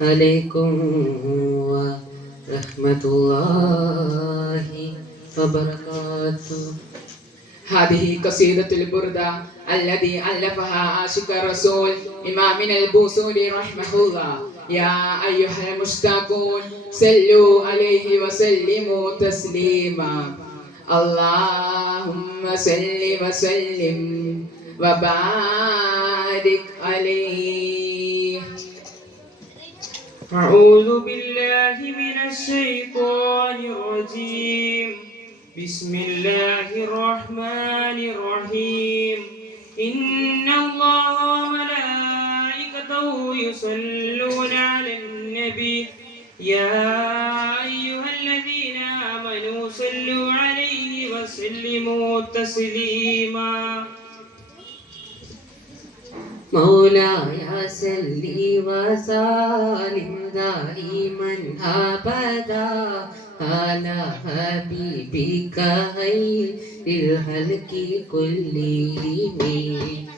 عليكم ورحمة الله وبركاته. هذه قصيدة البردة الذي ألفها عاشق الرسول إمامنا البوصيري رحمه الله. يا أيها المشتاقون صلوا عليه وسلموا تسليما. اللهم صل وسلم وبارك عليه. أعوذ بالله من الشيطان الرجيم. بسم الله الرحمن الرحيم. إن الله وملائكته يصلون على النبي يا أيها الذين آمنوا صلوا عليه وسلموا تسليما. مولاي صل وسلم دائما أبدا على حبيبك خير الخلق كلهم.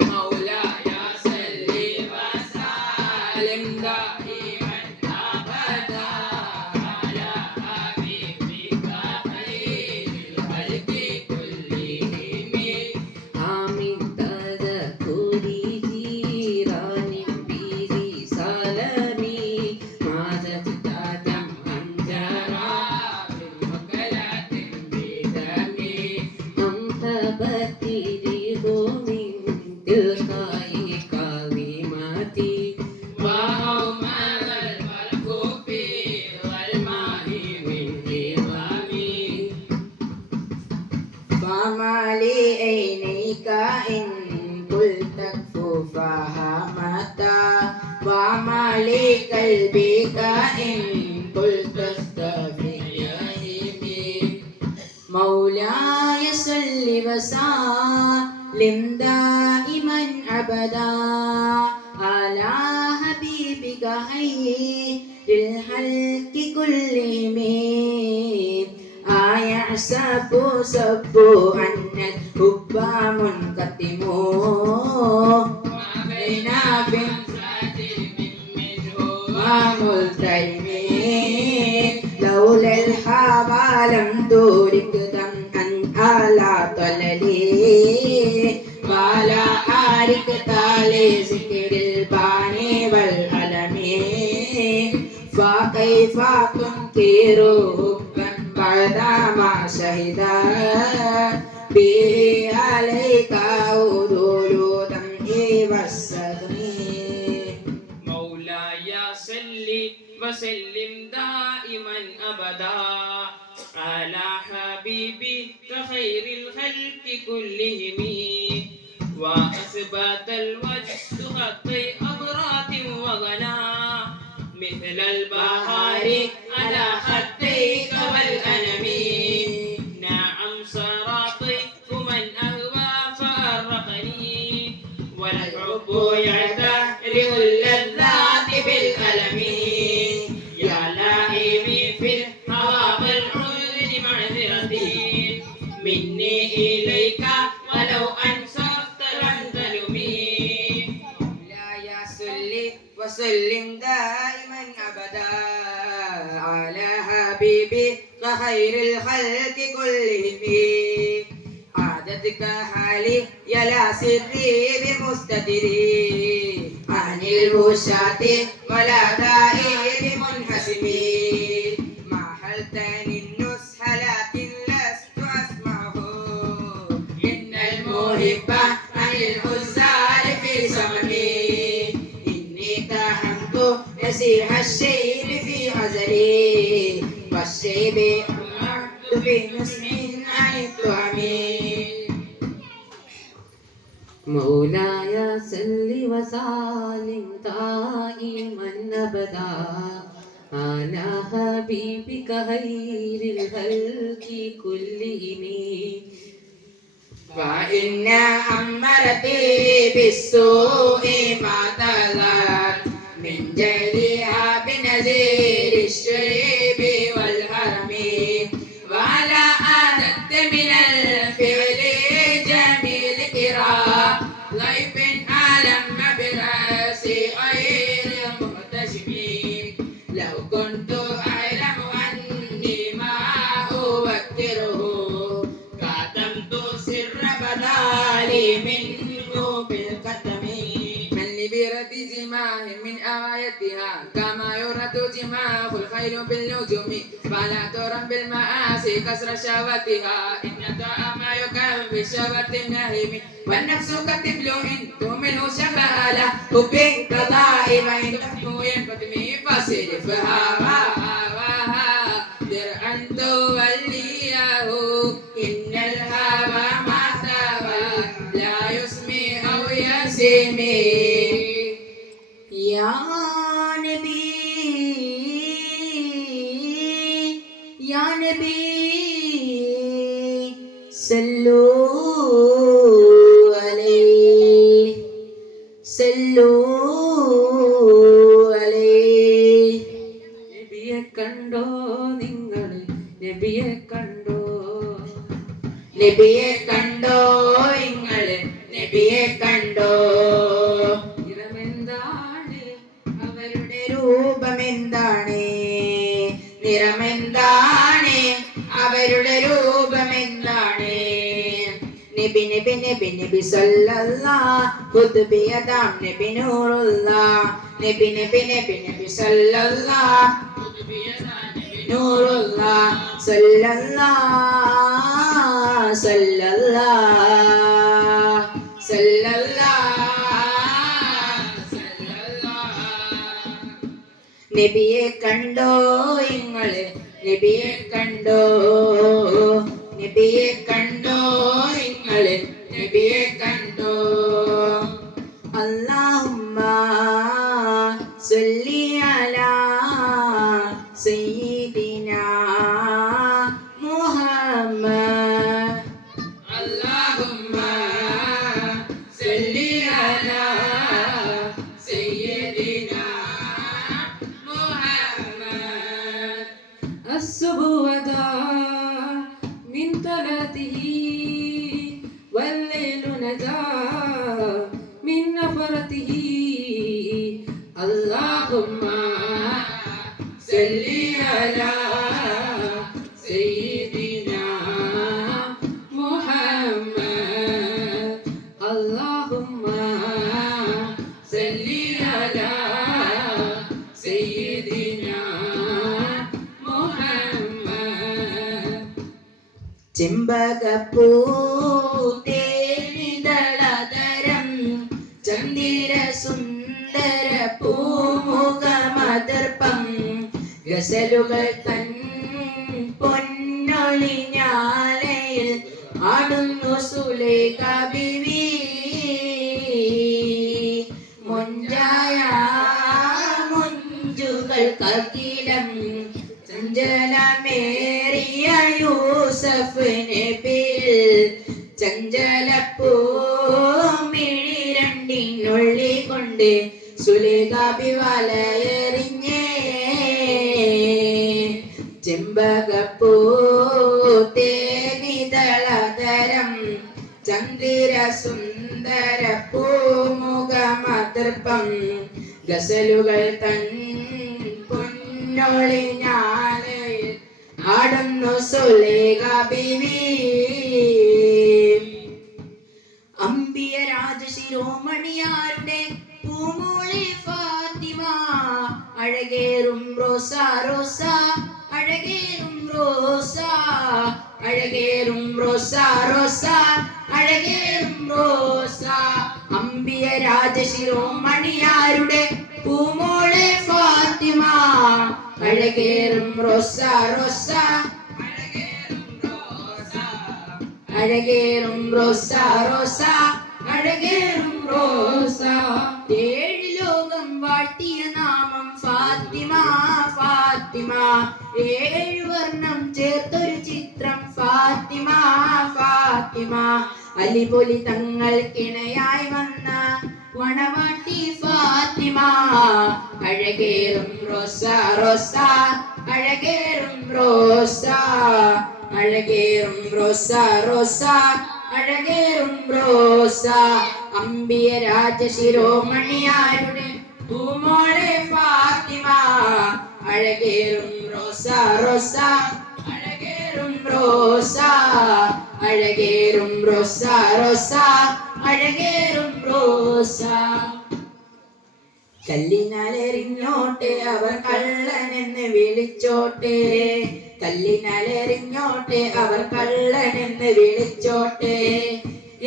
مولاي صل وسلم دائما أبدا على حبيبك خير الخلق كلهم. آمين تذكر جيران برسالمي ما زدت دمعا جرى وكلات بدمي. أنت بتديه من تلقاء كلماتي وهم الملك في والماء من نظامي. فما لعينيك إن قلت اكفو فهمتا وما لقلبك إن قلت استغفر يهمي. مولاي صل وسلم دائما أبدا على حبيبك خير الخلق كلهم. أيحسب سب أن الحب منقسم ما بين فمسات منه وملتئم لولا الهوى لم تدرك دمعا على طللي ولا حركت لذكر الباني والألم. فكيف تنكر حبا بعدما شهد به عليك عدول دمعي والسقم. مولاي صل وسلم دائما أبدا على حبيبك خير الخلق كلهم. وأثبت الوجه خطي أبرات وغنى مثل البهار على خطيك والأنم. نعم صراطيك من أهوى فأرقني والحب يعترض اللذات بالألم. يا لائمي في الهوى والعذر معذرتي مني إليك ولو أنصفت لن تلومي. مولاي صل وسلم دائما أبدا على حبيبك خير الخلق كلهم. عادتك حالي يا لا سري بمستدري عن الوشاة ولا دائي بمنحسمي. ما حلتني النصح لكن لست أسمعه إن المحب عن العزال في صممي. إني تهمت نسيح الشيب في حزري والشيب أمرت في نسم عن التهم. مولاي صل وسلم دائما أبدا على حبيبك خير الخلق كلهم. فإن أمرتي بالسوء ما تلت من جيلها بنزير الشريب والهرم. ولا عادت من الفعل جميل إراء ضيف ألم برأسي غير محتشم. آياتها كما يرد جماح الخير بالنجوم فلا ترم بالمآسي كسر شهوتها إن طعام يكفي شهوة النهيم والنفس كالطفل إن تؤمنه شبالا حب كضائب إن تحكو ينفتمي فصرفها درعا توليه إن الهوى ما تابى لا يسمي أو يسمي يا نبي يا نبي صلوا عليه صلوا عليه നബിയെ കണ്ടോ നിങ്ങൾ നബിയെ കണ്ടോ നബിയെ കണ്ടോ ഇങ്ങള് നബിയെ കണ്ടോ നിറമെന്താണ് അവരുടെ രൂപമെന്താണ് നിറമെന്താണ് അവരുടെ രൂപമെന്താണ് നബി നബി നബി നബി സല്ലല്ലാഹ് ഖുദ്ബിയദാം നബി നൂറുല്ലാഹ് നബി നബി നബി നബി സല്ലല്ലാഹ് നൂറുല്ലാഹ് സല്ലല്ലാഹ് സല്ലല്ലാഹ് സല്ലല്ലാഹ് നബിയെ കണ്ടോ ഇങ്ങള് നബിയെ കണ്ടോ നബിയെ കണ്ടോ ഇങ്ങള് നബിയെ കണ്ടോ അല്ലാഹുമ്മ സല്ലി അലാ സയ്യിദിനാ മുഹമ്മദ് അല്ലാഹുമ്മ സല്ലി അലാ സയ്യിദിനാ മുഹമ്മദ് السبودا من طلعته والليل نجا من نفرته اللهم صل على سيدنا محمد اللهم صل على سيدنا محمد ചെമ്പകപ്പൂ തേനിതളതരം ചന്ദിര സുന്ദര പൂമുഖമദർപ്പം ഗസലുകൾ തൻ പൊന്നൊളിഞ്ഞാലയിൽ ആടുന്നു സുലേഖ ബിവി മൊഞ്ചായ മൊഞ്ചുകൾ കകിലം ചഞ്ചലമേറിയ യൂസഫ് നബിയിൽ ചഞ്ചലപ്പൂമിഴി രണ്ടിനുള്ളി കൊണ്ട് സുലേഖ വലയെറിഞ്ഞേ ചെമ്പകപ്പൂ തേനിതളതരം ചന്ദ്ര സുന്ദര പൂമുഖമദർപ്പം ഗസലുകൾ തൻ പൊന്നൊളിഞ്ഞാലയിൽ ആടുന്നു സുലേഖ ബിവി അമ്പിയ രാജശിരോമണിയാരുടെ പൂമോളി ഫാത്തിമ അഴകേറും റോസ റോസ അഴകേറും റോസ അഴകേറും റോസ റോസ അഴകേറും റോസ അമ്പിയ രാജശിരോമണിയാരുടെ പൂമോളെ ഫാത്തിമ അഴകേറും റോസ റോസ അഴകേറും റോസ റോസ അഴകേറും റോസ ഏഴ് ലോകം വാട്ടിയ നാമം ഫാത്തിമ ഫാത്തിമ ഏഴ് വർണ്ണം ചേർത്തൊരു ചിത്രം ഫാത്തിമ ഫാത്തിമ അലിപൊലി തങ്ങൾക്കിണയായി വന്ന വണവാട്ടി ഫാത്തിമ അഴകേറും റോസ റോസ അഴകേറും റോസ അഴകേറും റോസ റോസ അഴകേറും റോസ അമ്പിയ രാജശിരോമണിയാരുടെ പൂമോളെ ഫാത്തിമ അഴകേറും റോസ റോസ അഴകേറും റോസ അഴകേറും റോസ റോസ അഴകേറും റോസ കല്ലിനാലെറിഞ്ഞോട്ടെ അവർ കള്ളനെന്ന് വിളിച്ചോട്ടെ, കല്ലിനാലെറിഞ്ഞോട്ടെ അവർ കള്ളനെന്ന് വിളിച്ചോട്ടെ.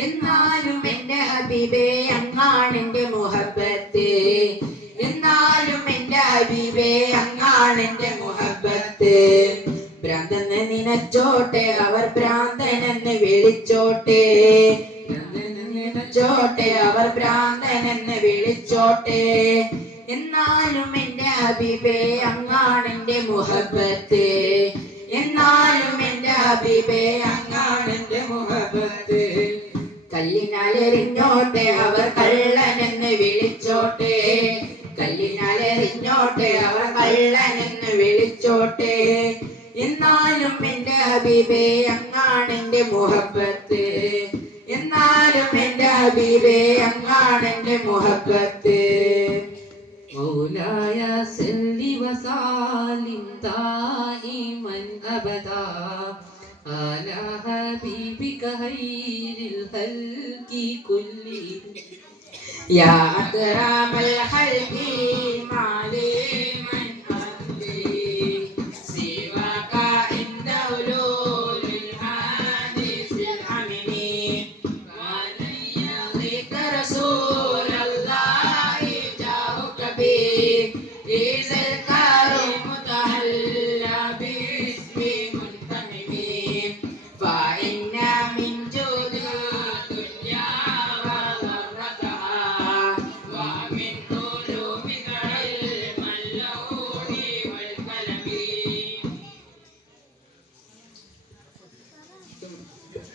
എന്നാലും എന്റെ ഹബീബേ അങ്ങാണെന്റെ മുഹബത്ത്, എന്നാലും എന്റെ ഹബീബേ അങ്ങാണെന്റെ മുഹബത്ത്. ഭ്രാന്തനെന്ന് നിനച്ചോട്ടെ അവർ ഭ്രാന്തനെന്ന് വിളിച്ചോട്ടെ, ചോട്ടെ അവർ ഭ്രാന്തനെന്ന് വിളിച്ചോട്ടെ. എന്നാലും എന്റെ ഹബീബേ അങ്ങാണെന്റെ മുഹബത്ത്, എന്നാലും എന്റെ ഹബീബേ അങ്ങാണെന്റെ മുഹബത്ത്. കല്ലിനാലെറിഞ്ഞോട്ടെ അവർ കള്ളനെന്ന് വിളിച്ചോട്ടെ, കല്ലിനാലെറിഞ്ഞോട്ടെ അവർ കള്ളനെന്ന് വിളിച്ചോട്ടെ. എന്നാലും എന്റെ ഹബീബേ അങ്ങാണെന്റെ മുഹബത്ത്, എന്നാലും എന്റെ ഹബീബേ അങ്ങാണെന്റെ മുഹബത്ത്. മൗലായ സല്ലി വസല്ലിം ദായിമൻ അബദാ അലാ ഹബീബിക ഖൈരിൽ ഖൽഖി കുല്ലിഹിം യാ അക്രമൽ ഖൽഖി മാലി മൻ അഹ്ലി സിവാക ഇൻദ ഉലൂലിൽ ഹാദിസിൽ അമിനി വലയ്യദിക റസൂലല്ലാഹി ജാഹുക ബി ഇസൽ കറും മുതഹല്ല ബിസ്മി മുൻതമിമി ഫഇന്ന മിൻ ജൂദി ദുനിയാ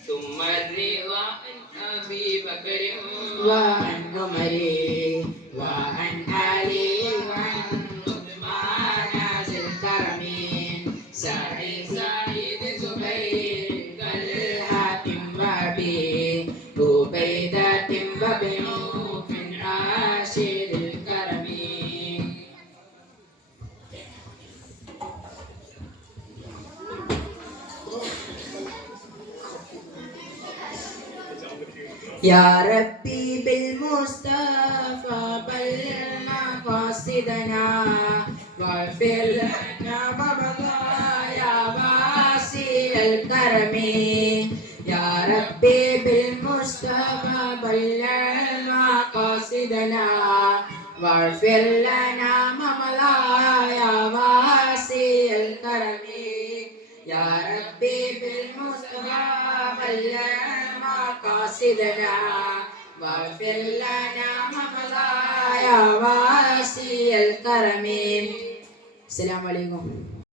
ثم الرضا عن أبي بكر وعن عمر وعن علي وعن عثمان ذي الكرم سعيد زبير طلحة وأبي عبيدة وابن عوف عاشر الكرم. يا ربي بالمصطفى بلغ مقاصدنا واغفر لنا وبقايا واسع الكرم. يا ربي بالمصطفى بلغ مقاصدنا واغفر لنا وبقايا واسع الكرم. يا ربي بالمصطفى بلغ مقاصدنا واغفر لنا مضايا واسع الكرم. السلام عليكم.